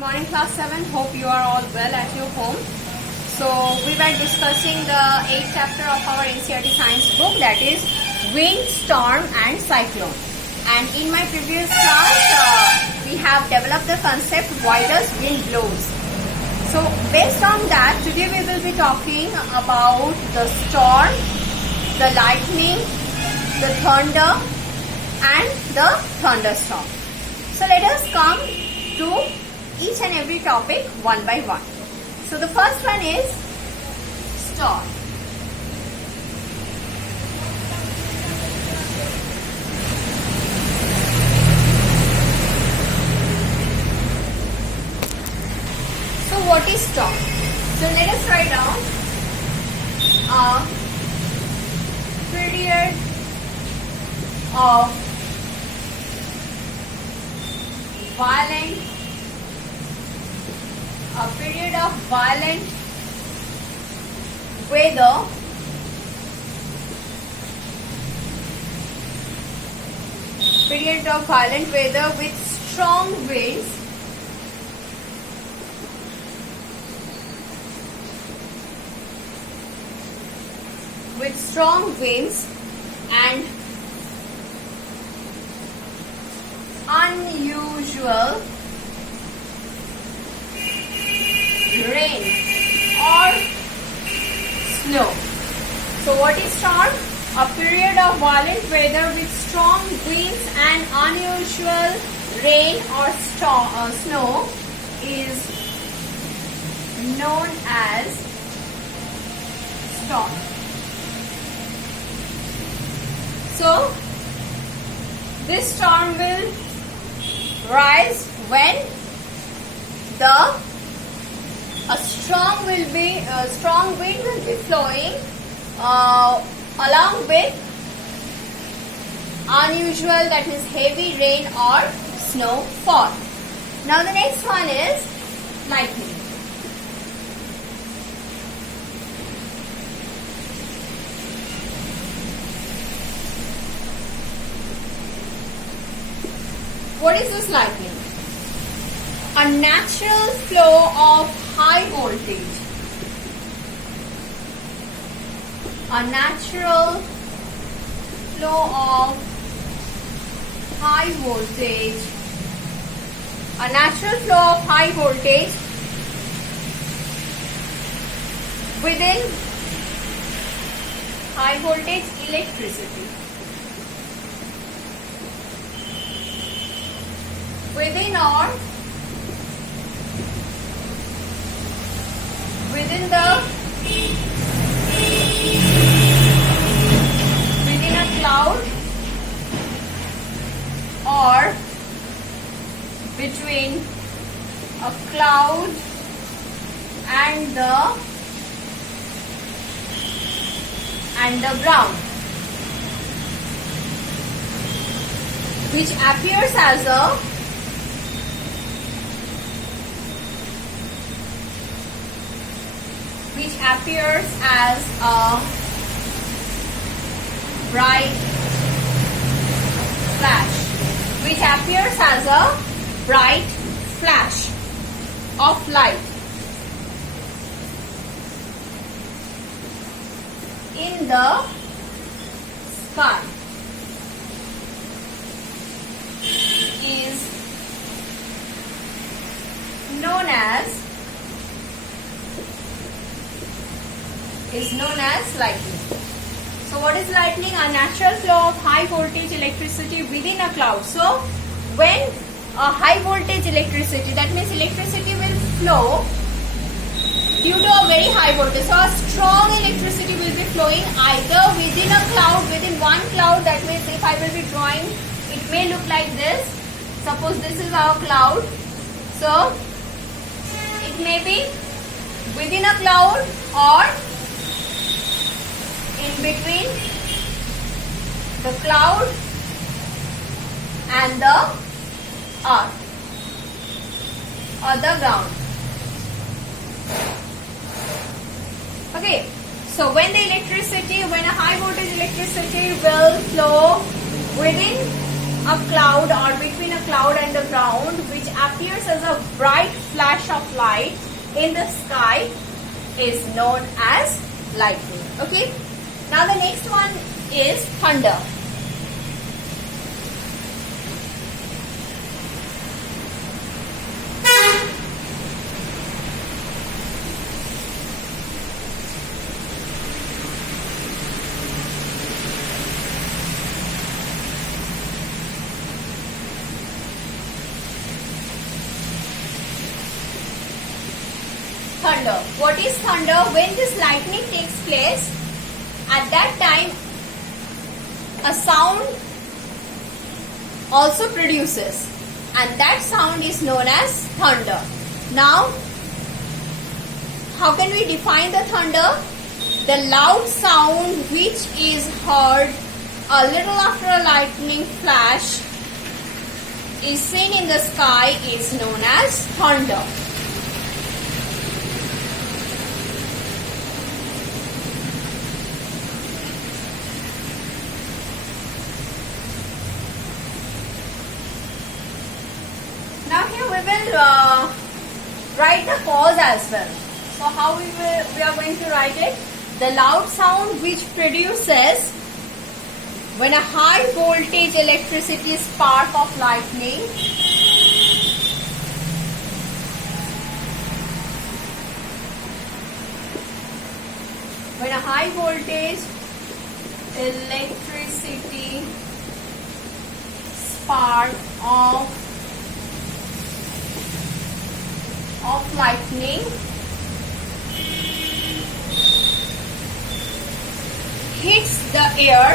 Morning class 7, hope you are all well at your home. So we were discussing the 8th chapter of our NCERT science book, that is wind, storm and cyclone. And in my previous class we have developed the concept why does wind blows. So based on that, today we will be talking about the storm, the lightning, the thunder and the thunderstorm. So let us come to each and every topic one by one. So the first one is storm. So what is storm? So let us write down a period of violent weather with strong winds and unusual rain or snow. So what is storm? A period of violent weather with strong winds and unusual rain or snow is known as storm. So this storm will rise when a strong wind will be flowing along with unusual, that is heavy rain or snowfall. Now the next one is lightning. What is this lightning? A natural flow of high voltage. A natural flow of high voltage. A natural flow of high voltage within high voltage electricity. Within a cloud or between a cloud and the ground, which appears as a bright flash of light in the sky is known as lightning. So what is lightning? A natural flow of high voltage electricity within a cloud. So when a high voltage electricity, that means electricity will flow due to a very high voltage. So a strong electricity will be flowing either within a cloud, within one cloud. That means if I will be drawing, it may look like this. Suppose this is our cloud. So it may be within a cloud or in between the cloud and the earth or the ground. Okay, so when a high voltage electricity will flow within a cloud or between a cloud and the ground, which appears as a bright light in the sky is known as lightning. Okay. Now the next one is thunder. Thunder. What is thunder? When this lightning takes place, at that time a sound also produces, and that sound is known as thunder. Now, how can we define the thunder? The loud sound which is heard a little after a lightning flash is seen in the sky is known as thunder. Now here we will write the cause as well. So how we are going to write it? The loud sound which produces when a high voltage electricity spark of lightning electricity spark of lightning hits the air,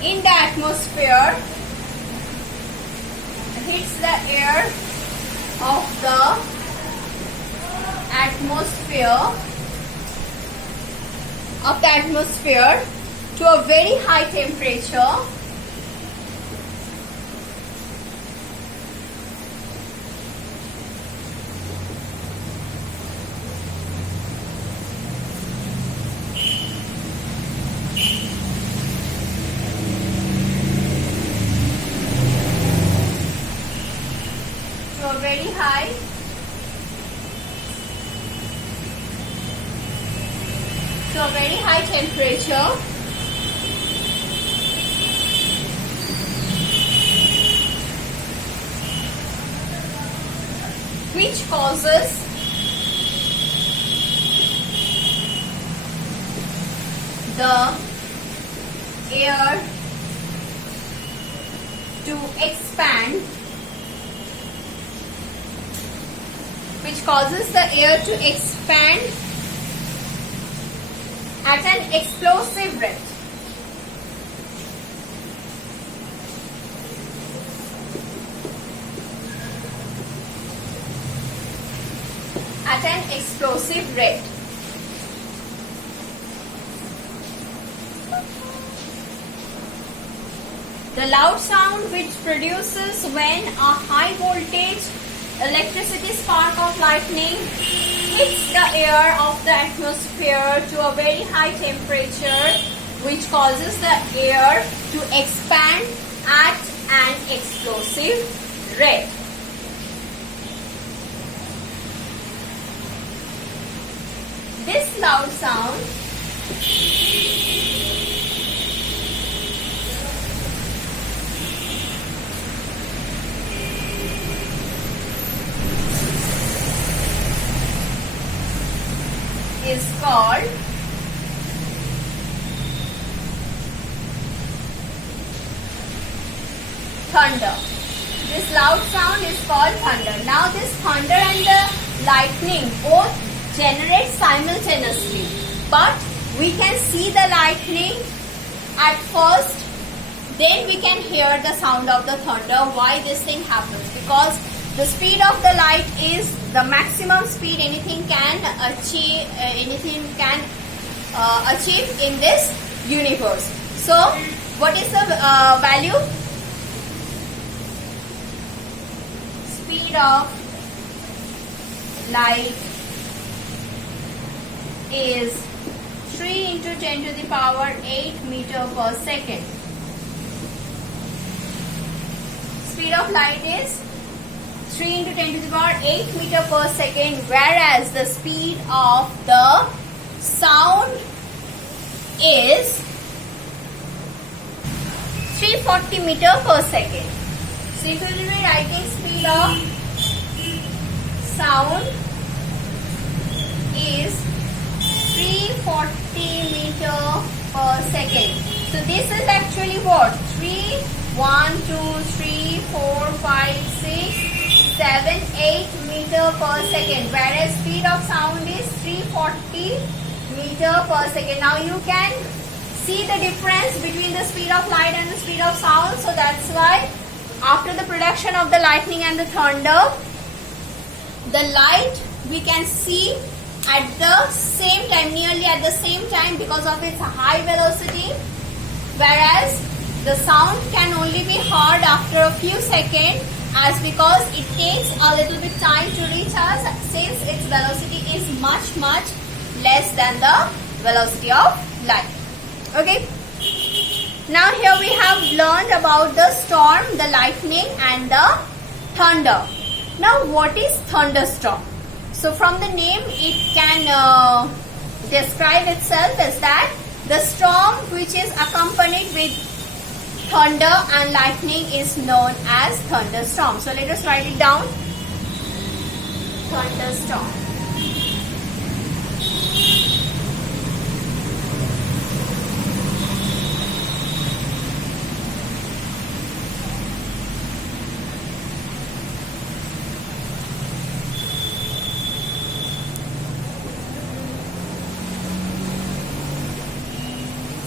in the atmosphere, hits the air of the atmosphere to a very high temperature, to a very high temperature, which causes the air to expand, at an explosive rate. The loud sound which produces when a high voltage electricity spark of lightning hits the air of the atmosphere to a very high temperature, which causes the air to expand at an explosive rate. This loud sound is called thunder. This loud sound is called thunder. Now this thunder and the lightning both generate simultaneously, but we can see the lightning at first, then we can hear the sound of the thunder. Why this thing happens? Because the speed of the light is the maximum speed anything can achieve in this universe. So what is the value? Speed of light is 3 into 10 to the power 8 meter per second. Speed of light is 3 into 10 to the power 8 meter per second, whereas the speed of the sound is 340 meter per second. So if you will be writing speed of sound is 340 meter per second. So this is actually what? 3, 1, 2, 3, 4, 5, 6, 7, 8 meter per second, whereas speed of sound is 340 meter per second. Now you can see the difference between the speed of light and the speed of sound. So that's why after the production of the lightning and the thunder, the light we can see at the same time, nearly at the same time, because of its high velocity, whereas the sound can only be heard after a few seconds, as because it takes a little bit time to reach us, since its velocity is much less than the velocity of light. Okay, now here we have learned about the storm, the lightning and the thunder. Now what is thunderstorm? So from the name it can describe itself as that the storm which is accompanied with thunder and lightning is known as thunderstorm. So let us write it down. Thunderstorm.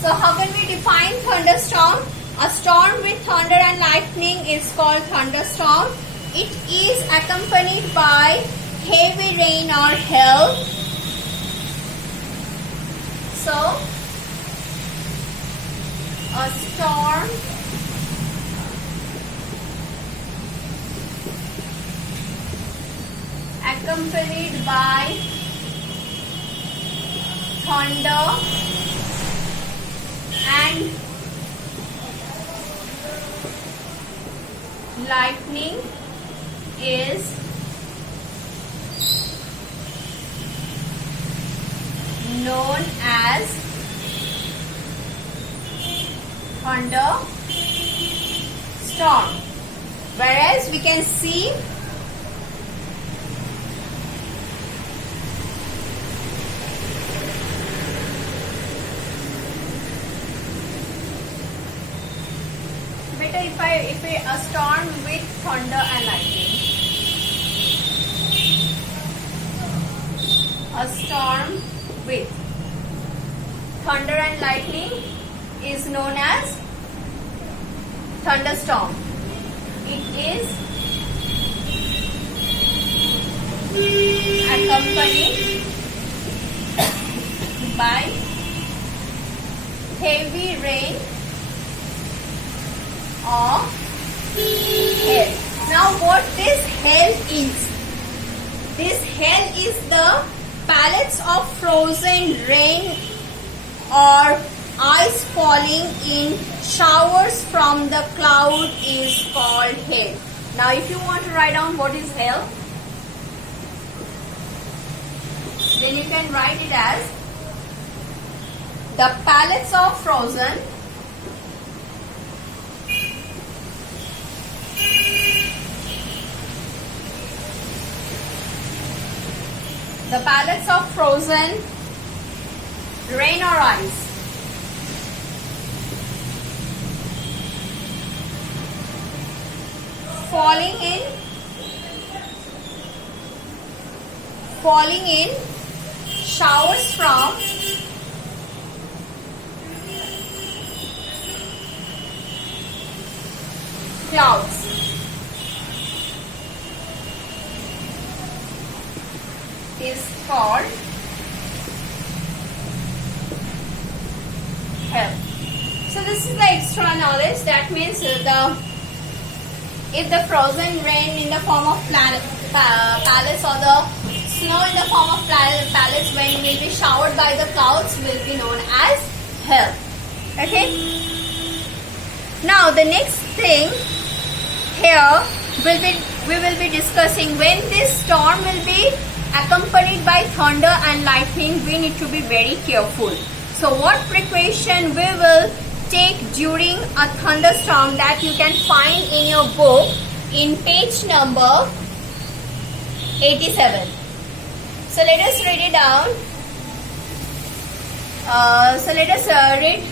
So how can we define thunderstorm? A storm with thunder and lightning is called thunderstorm. It is accompanied by heavy rain or hail. So a storm accompanied by thunder and lightning is known as thunderstorm. Whereas we can see if a storm with thunder and lightning. A storm with thunder and lightning is known as thunderstorm. It is accompanied by heavy rain or hail. Now what this hail is? This hail is the pellets of frozen rain or ice falling in showers from the cloud is called hail. Now if you want to write down what is hail, then you can write it as the pellets of frozen rain or ice falling in showers from clouds is called hail. So this is the extra knowledge. That means if the frozen rain in the form of pellets or the snow in the form of pellets when it will be showered by the clouds will be known as hail. Okay. Now the next thing here we will be discussing when this storm will be accompanied by thunder and lightning. We need to be very careful. So what precaution we will take during a thunderstorm, that you can find in your book in page number 87. So let us read it down. So let us read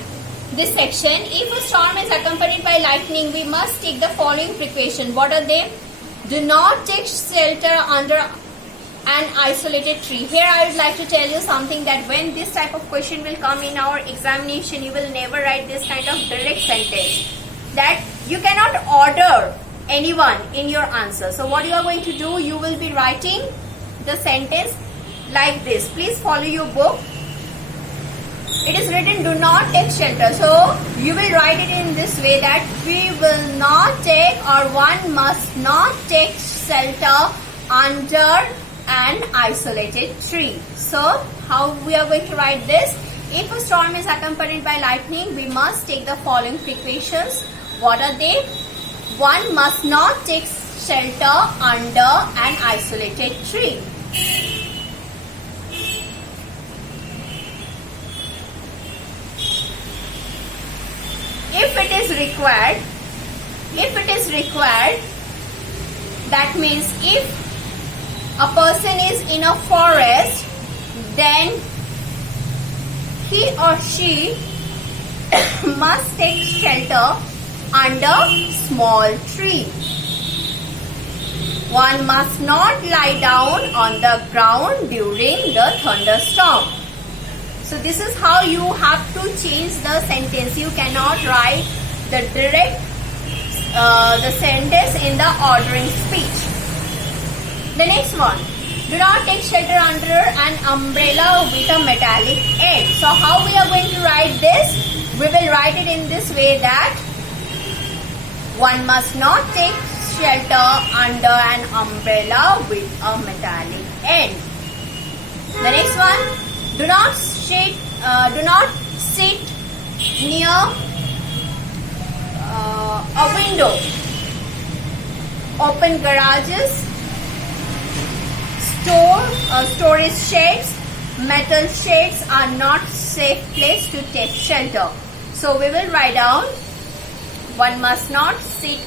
this section. If a storm is accompanied by lightning, we must take the following precaution. What are they? Do not take shelter under an isolated tree. Here I would like to tell you something, that when this type of question will come in our examination, you will never write this kind of direct sentence, that you cannot order anyone in your answer. So what you are going to do, you will be writing the sentence like this. Please follow your book. It is written, do not take shelter. So you will write it in this way, that we will not take, or one must not take shelter under an isolated tree. So how we are going to write this? If a storm is accompanied by lightning, we must take the following precautions. What are they? One must not take shelter under an isolated tree. If it is required, that means if a person is in a forest, then he or she must take shelter under small tree. One must not lie down on the ground during the thunderstorm. So this is how you have to change the sentence. You cannot write the direct the sentence in the ordering speech. The next one, do not take shelter under an umbrella with a metallic end. So how we are going to write this? We will write it in this way, that one must not take shelter under an umbrella with a metallic end. The next one, do not sit near a window. Open garages, storage sheds, metal sheds are not safe place to take shelter. So we will write down, one must not sit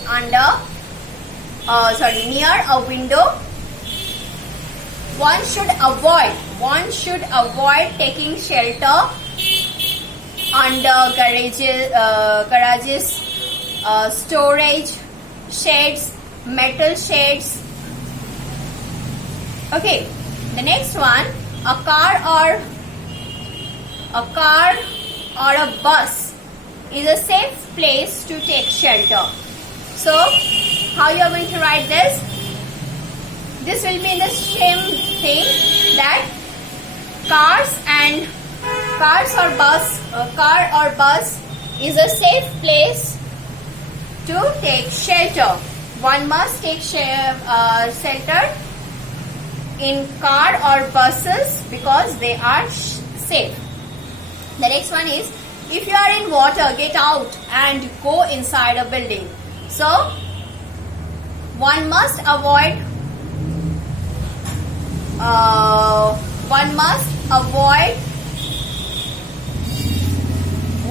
near a window. One should avoid taking shelter under garages, storage sheds, metal sheds. Okay, the next one, a car or a bus is a safe place to take shelter. So how you are going to write this? This will be the same thing, that car or bus is a safe place to take shelter. One must take shelter in car or buses because they are safe. The next one is, if you are in water, get out and go inside a building. So one must avoid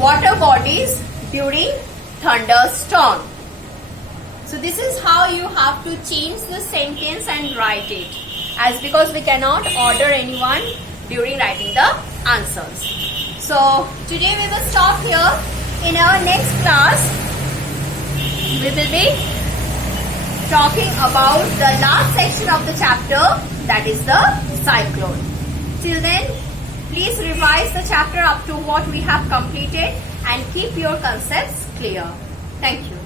water bodies during thunderstorm. So this is how you have to change the sentence and write it, as because we cannot order anyone during writing the answers. So today we will stop here. In our next class, we will be talking about the last section of the chapter, that is the cyclone. Till then, please revise the chapter up to what we have completed and keep your concepts clear. Thank you.